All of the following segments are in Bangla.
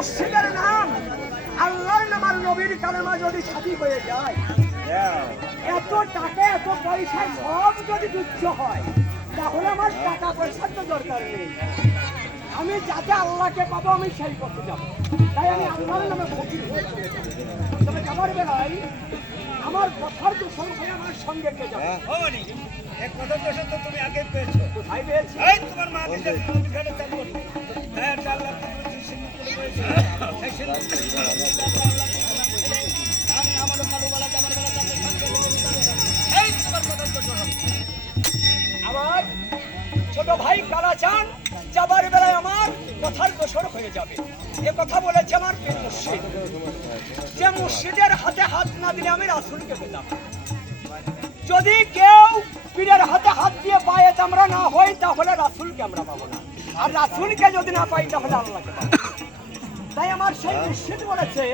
মসজিদের নাম আল্লাহর নাম আর নবীর কালেমা যদি সাথী হয়ে যায়, এত টাকা এত পয়সা সব যদি তুচ্ছ হয়, তাহলে আমার টাকা পয়সার তো দরকার নেই। আমি যাতে আল্লাহকে পাবো আমি সেই পথে যাবো। তাই আমি আল্লাহর নামে ফকির হয়ে চলে যাবো। তবে যাবার বেলায় আমার কথার দূষণ হয়ে আমার সঙ্গে কে যাবে? এক কথার দোষণ তো তুমি আগে পেয়েছো। কোথায় পেয়েছি? এই তোমার মা দিতে তুমি খানে চাল করো। হ্যাঁ, চাল লাগতে তুমি সিন্ধুক করে পেয়েছো। এই সিন্ধুক আমি আমারও কালো বেলা যাবার বেলা যাবে সঙ্গে এই তোমার কথার দোষণ হবে। আমার ছোট ভাই কালাচান যাবার বেলায় আমার কথার দোষর হয়ে যাবে। এ কথা বলেছে আমার পীর মুর্শিদ, যে মুর্শিদের হাতে হাত না দিলে আমি রাসূলকে পেতাম। যদি কেউ পীরের হাতে হাত দিয়ে বায়েত আমরা না হই, তাহলে রাসূলকে আমরা পাবো না, আর রাসূলকে যদি না পাই তাহলে আল্লাহকে পাবো। তাই আমার সেই মুর্শিদ বলেছে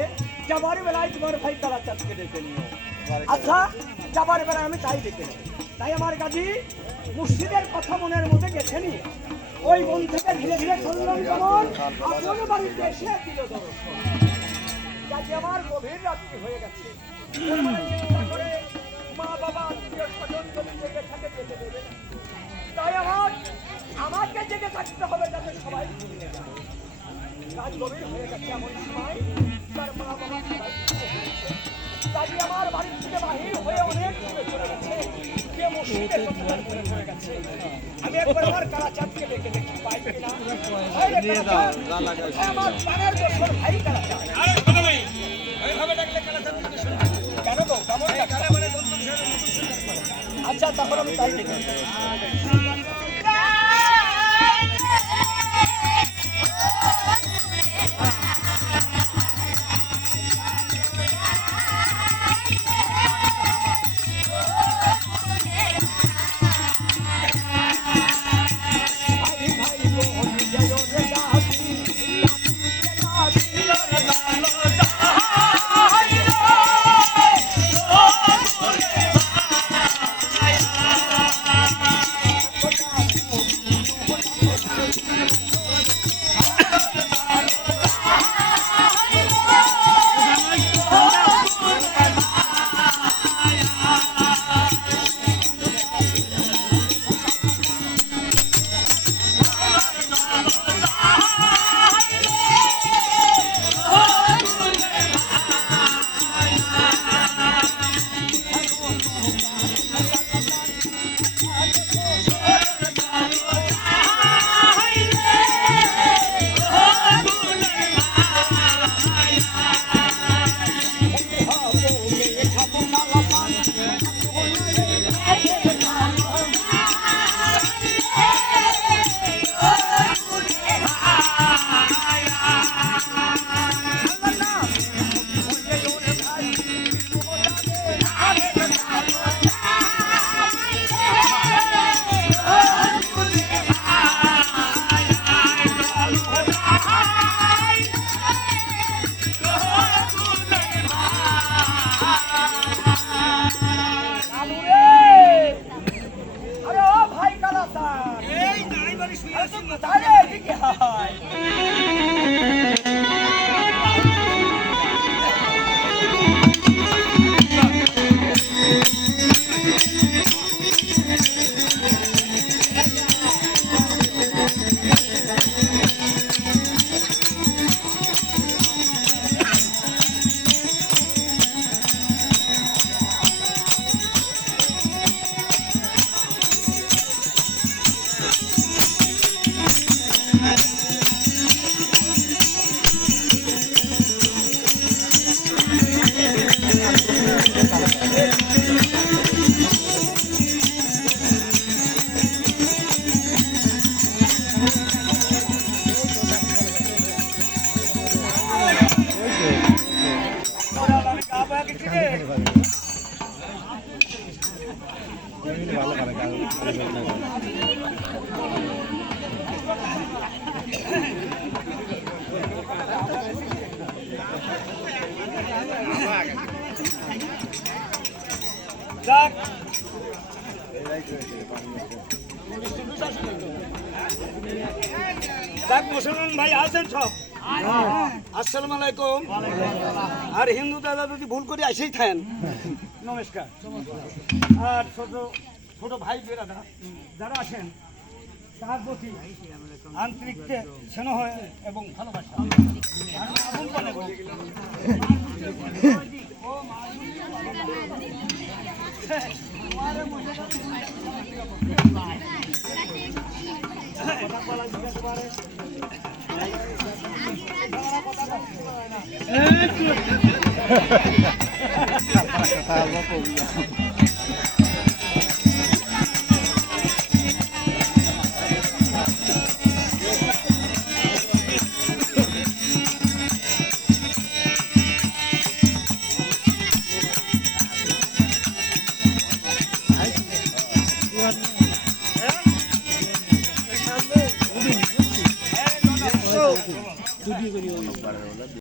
যাবার বেলায় তোমার ভাই কালাচাঁদকে ডেকে নিও। আচ্ছা, যাবার বেলায় আমি তাই ডেকে নেব। তাই আমার গাজী মুর্শিদের কথা মনের মধ্যে গেছে নি, ওই মন থেকে ধীরে ধীরে চললাম যেমন আপন বাড়িতে এসে দিল দর্শন। গাজী আমার গভীর রাত্রি হয়ে গেছে, মা বাবা আত্মীয় স্বজন যদি জেগে থাকে যেতে দেবে না। তাই আমাকে জেগে থাকতে হবে যাতে সবাই ঘুমিয়ে যায়। রাত গভীর হয়ে গেছে, এমন সময় তার মা বাবা সবাই গাজী আমার বাড়ির থেকে বাহির হয়ে অনেক দূরে চলে গেছে। কে মসজিদের দোকান করে চলে গেছে। আমি একবার আমার কালাচাঁদকে ডেকে দেখি পাই কিনা। আমার পাড়ার দোষর ভাই কালাচাঁদ। আরে কথা নেই, এইভাবে ডাকলে কালাচাঁদ কিন্তু শুনবে। কেন গো, কেমন এই কালা মানে নতুন শুনতে পারে। আচ্ছা, তারপর আমি তাই দেখি। মুসলমান ভাই আছেন সব আসসালামু আলাইকুম। আর হিন্দু দাদা যদি ভুল করে আসেই থাকেন, নমস্কার। আর ছোট ছোট ভাই বেরাদা যারা আছেন তার প্রতি আন্তরিক স্নেহ এবং ভালোবাসা আমি আপন মনে করি। ও মা